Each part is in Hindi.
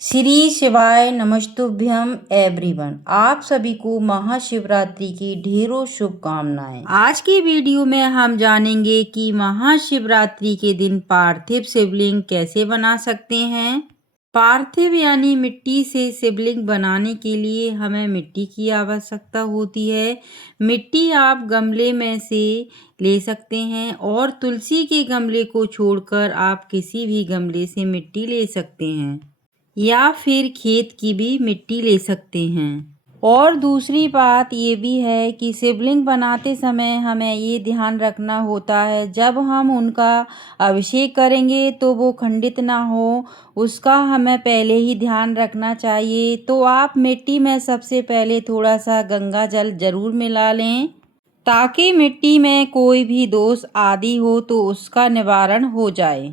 श्री शिवाय नमस्तुभ्यम एवरीवन। आप सभी को महाशिवरात्रि की ढेरों शुभकामनाएं। आज की वीडियो में हम जानेंगे कि महाशिवरात्रि के दिन पार्थिव शिवलिंग कैसे बना सकते हैं। पार्थिव यानी मिट्टी से शिवलिंग बनाने के लिए हमें मिट्टी की आवश्यकता होती है। मिट्टी आप गमले में से ले सकते हैं और तुलसी के गमले को छोड़कर आप किसी भी गमले से मिट्टी ले सकते हैं या फिर खेत की भी मिट्टी ले सकते हैं। और दूसरी बात ये भी है कि शिवलिंग बनाते समय हमें ये ध्यान रखना होता है, जब हम उनका अभिषेक करेंगे तो वो खंडित ना हो, उसका हमें पहले ही ध्यान रखना चाहिए। तो आप मिट्टी में सबसे पहले थोड़ा सा गंगा जल जरूर मिला लें, ताकि मिट्टी में कोई भी दोष आदि हो तो उसका निवारण हो जाए।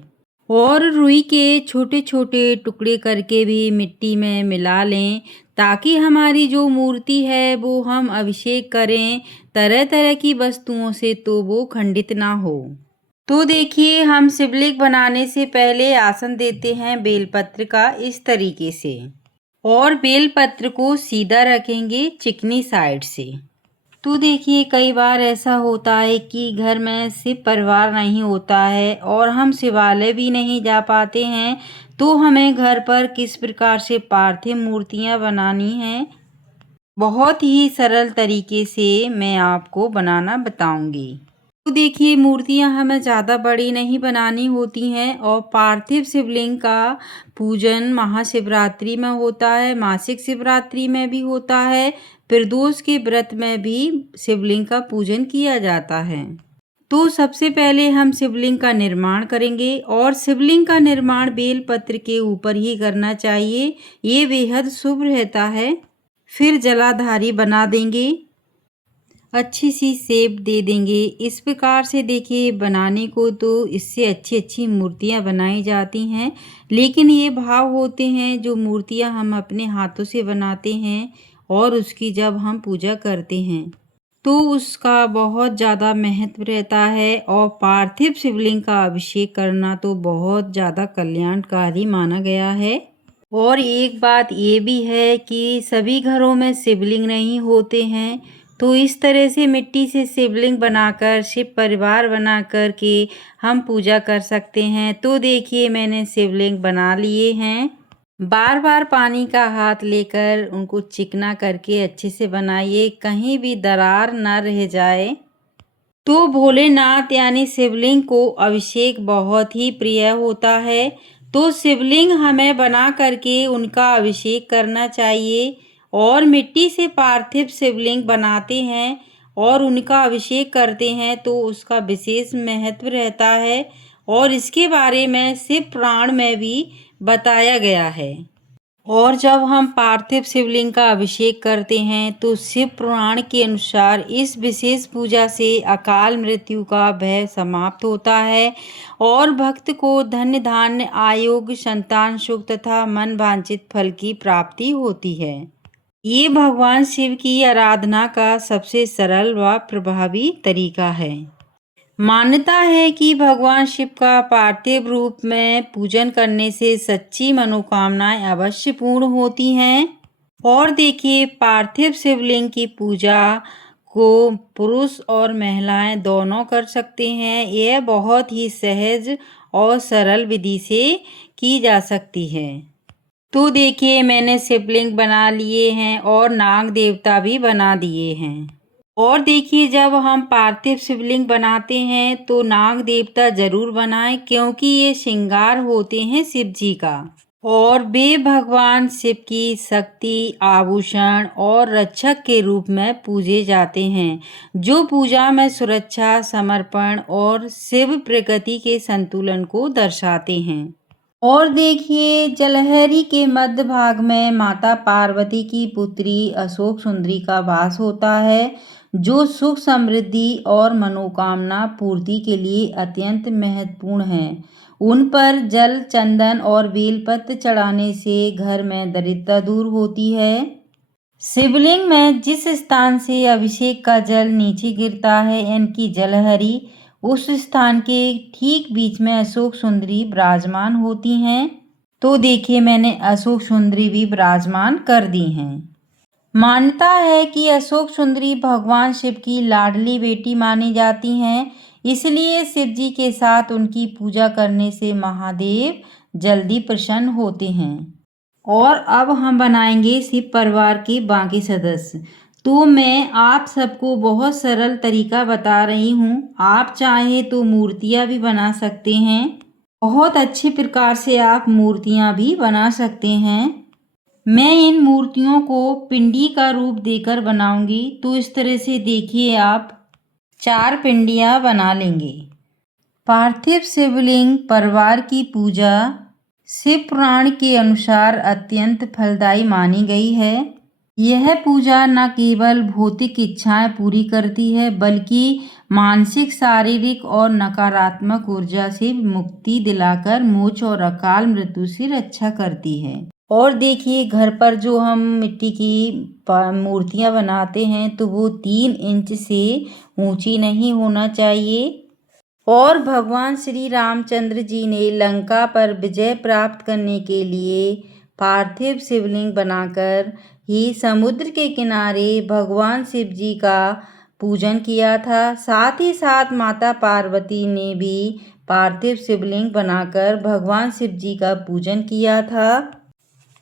और रुई के छोटे छोटे टुकड़े करके भी मिट्टी में मिला लें, ताकि हमारी जो मूर्ति है वो हम अभिषेक करें तरह तरह की वस्तुओं से तो वो खंडित ना हो। तो देखिए, हम शिवलिंग बनाने से पहले आसन देते हैं बेलपत्र का इस तरीके से, और बेलपत्र को सीधा रखेंगे चिकनी साइड से। तो देखिए, कई बार ऐसा होता है कि घर में शिव परिवार नहीं होता है और हम शिवालय भी नहीं जा पाते हैं, तो हमें घर पर किस प्रकार से पार्थिव मूर्तियां बनानी हैं, बहुत ही सरल तरीके से मैं आपको बनाना बताऊंगी। तो देखिए, मूर्तियां हमें ज़्यादा बड़ी नहीं बनानी होती हैं और पार्थिव शिवलिंग का पूजन महाशिवरात्रि में होता है, मासिक शिवरात्रि में भी होता है, प्रदोष के व्रत में भी शिवलिंग का पूजन किया जाता है। तो सबसे पहले हम शिवलिंग का निर्माण करेंगे, और शिवलिंग का निर्माण बेलपत्र के ऊपर ही करना चाहिए, ये बेहद शुभ रहता है। फिर जलाधारी बना देंगे, अच्छी सी शेप दे देंगे। इस प्रकार से देखिए, बनाने को तो इससे अच्छी अच्छी मूर्तियां बनाई जाती हैं, लेकिन ये भाव होते हैं जो मूर्तियां हम अपने हाथों से बनाते हैं और उसकी जब हम पूजा करते हैं तो उसका बहुत ज़्यादा महत्व रहता है। और पार्थिव शिवलिंग का अभिषेक करना तो बहुत ज़्यादा कल्याणकारी माना गया है। और एक बात ये भी है कि सभी घरों में शिवलिंग नहीं होते हैं, तो इस तरह से मिट्टी से शिवलिंग बनाकर, शिव परिवार बना कर के हम पूजा कर सकते हैं। तो देखिए, मैंने शिवलिंग बना लिए हैं। बार बार पानी का हाथ लेकर उनको चिकना करके अच्छे से बनाइए, कहीं भी दरार ना रह जाए। तो भोलेनाथ यानी शिवलिंग को अभिषेक बहुत ही प्रिय होता है, तो शिवलिंग हमें बना करके उनका अभिषेक करना चाहिए। और मिट्टी से पार्थिव शिवलिंग बनाते हैं और उनका अभिषेक करते हैं तो उसका विशेष महत्व रहता है, और इसके बारे में शिव पुराण में भी बताया गया है। और जब हम पार्थिव शिवलिंग का अभिषेक करते हैं तो शिव पुराण के अनुसार इस विशेष पूजा से अकाल मृत्यु का भय समाप्त होता है और भक्त को धन्य धान्य आरोग्य संतान सुख तथा मन वांछित फल की प्राप्ति होती है। ये भगवान शिव की आराधना का सबसे सरल व प्रभावी तरीका है। मान्यता है कि भगवान शिव का पार्थिव रूप में पूजन करने से सच्ची मनोकामनाएं अवश्य पूर्ण होती हैं। और देखिए, पार्थिव शिवलिंग की पूजा को पुरुष और महिलाएं दोनों कर सकते हैं। यह बहुत ही सहज और सरल विधि से की जा सकती है। तो देखिए, मैंने शिवलिंग बना लिए हैं और नाग देवता भी बना दिए हैं। और देखिए, जब हम पार्थिव शिवलिंग बनाते हैं तो नाग देवता जरूर बनाएं, क्योंकि ये श्रृंगार होते हैं शिव जी का, और वे भगवान शिव की शक्ति, आभूषण और रक्षक के रूप में पूजे जाते हैं, जो पूजा में सुरक्षा, समर्पण और शिव प्रकृति के संतुलन को दर्शाते हैं। और देखिए, जलहरी के मध्य भाग में माता पार्वती की पुत्री अशोक सुंदरी का वास होता है, जो सुख, समृद्धि और मनोकामना पूर्ति के लिए अत्यंत महत्वपूर्ण है। उन पर जल, चंदन और बेलपत्र चढ़ाने से घर में दरिद्रता दूर होती है। शिवलिंग में जिस स्थान से अभिषेक का जल नीचे गिरता है, इनकी जलहरी, उस स्थान के ठीक बीच में अशोक सुंदरी विराजमान होती हैं। तो देखिए मैंने अशोक सुंदरी भी विराजमान कर दी हैं। मान्यता है कि अशोक सुंदरी भगवान शिव की लाडली बेटी मानी जाती हैं, इसलिए शिव जी के साथ उनकी पूजा करने से महादेव जल्दी प्रसन्न होते हैं। और अब हम बनाएंगे शिव परिवार के बाकी सदस्य। तो मैं आप सबको बहुत सरल तरीका बता रही हूँ। आप चाहे तो मूर्तियाँ भी बना सकते हैं, बहुत अच्छे प्रकार से आप मूर्तियाँ भी बना सकते हैं। मैं इन मूर्तियों को पिंडी का रूप देकर बनाऊंगी। तो इस तरह से देखिए आप 4 पिंडियाँ बना लेंगे। पार्थिव शिवलिंग परिवार की पूजा शिव पुराण के अनुसार अत्यंत फलदायी मानी गई है। यह पूजा न केवल भौतिक इच्छाएं पूरी करती है बल्कि मानसिक, शारीरिक और नकारात्मक ऊर्जा से मुक्ति दिलाकर मोक्ष और अकाल मृत्यु से रक्षा करती है। और देखिए घर पर जो हम मिट्टी की मूर्तियां बनाते हैं तो वो 3 इंच से ऊंची नहीं होना चाहिए। और भगवान श्री रामचंद्र जी ने लंका पर विजय प्राप्त करने के लिए पार्थिव शिवलिंग बनाकर ही समुद्र के किनारे भगवान शिव जी का पूजन किया था। साथ ही साथ माता पार्वती ने भी पार्थिव शिवलिंग बनाकर भगवान शिव जी का पूजन किया था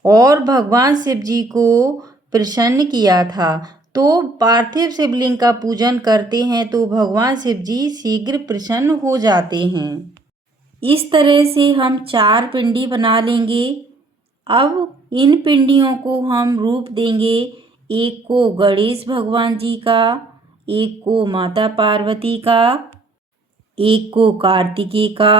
और भगवान शिव जी को प्रसन्न किया था। तो पार्थिव शिवलिंग का पूजन करते हैं तो भगवान शिव जी शीघ्र प्रसन्न हो जाते हैं। इस तरह से हम 4 पिंडी बना लेंगे। अब इन पिंडियों को हम रूप देंगे। एक को गणेश भगवान जी का, एक को माता पार्वती का, एक को कार्तिकेय का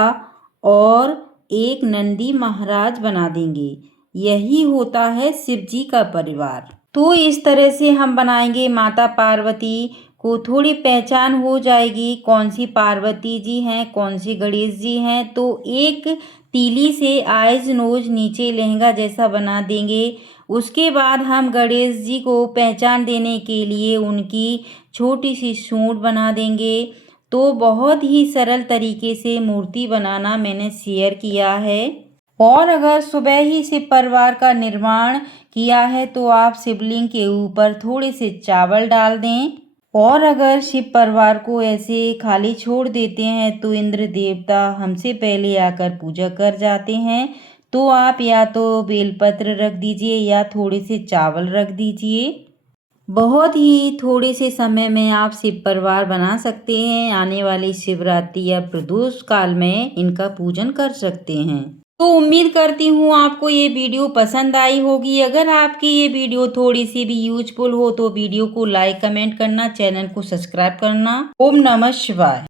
और एक नंदी महाराज बना देंगे। यही होता है शिव जी का परिवार। तो इस तरह से हम बनाएंगे। माता पार्वती को थोड़ी पहचान हो जाएगी कौन सी पार्वती जी हैं, कौन सी गणेश जी हैं। तो एक तीली से आइज नोज नीचे लहंगा जैसा बना देंगे। उसके बाद हम गणेश जी को पहचान देने के लिए उनकी छोटी सी सूंड बना देंगे। तो बहुत ही सरल तरीके से मूर्ति बनाना मैंने शेयर किया है। और अगर सुबह ही शिव परिवार का निर्माण किया है तो आप शिवलिंग के ऊपर थोड़े से चावल डाल दें। और अगर शिव परिवार को ऐसे खाली छोड़ देते हैं तो इंद्र देवता हमसे पहले आकर पूजा कर जाते हैं। तो आप या तो बेलपत्र रख दीजिए या थोड़े से चावल रख दीजिए। बहुत ही थोड़े से समय में आप शिव परिवार बना सकते हैं। आने वाली शिवरात्रि या प्रदोष काल में इनका पूजन कर सकते हैं। तो उम्मीद करती हूँ आपको ये वीडियो पसंद आई होगी। अगर आपकी ये वीडियो थोड़ी सी भी यूजफुल हो तो वीडियो को लाइक कमेंट करना, चैनल को सब्सक्राइब करना। ओम नमः शिवाय।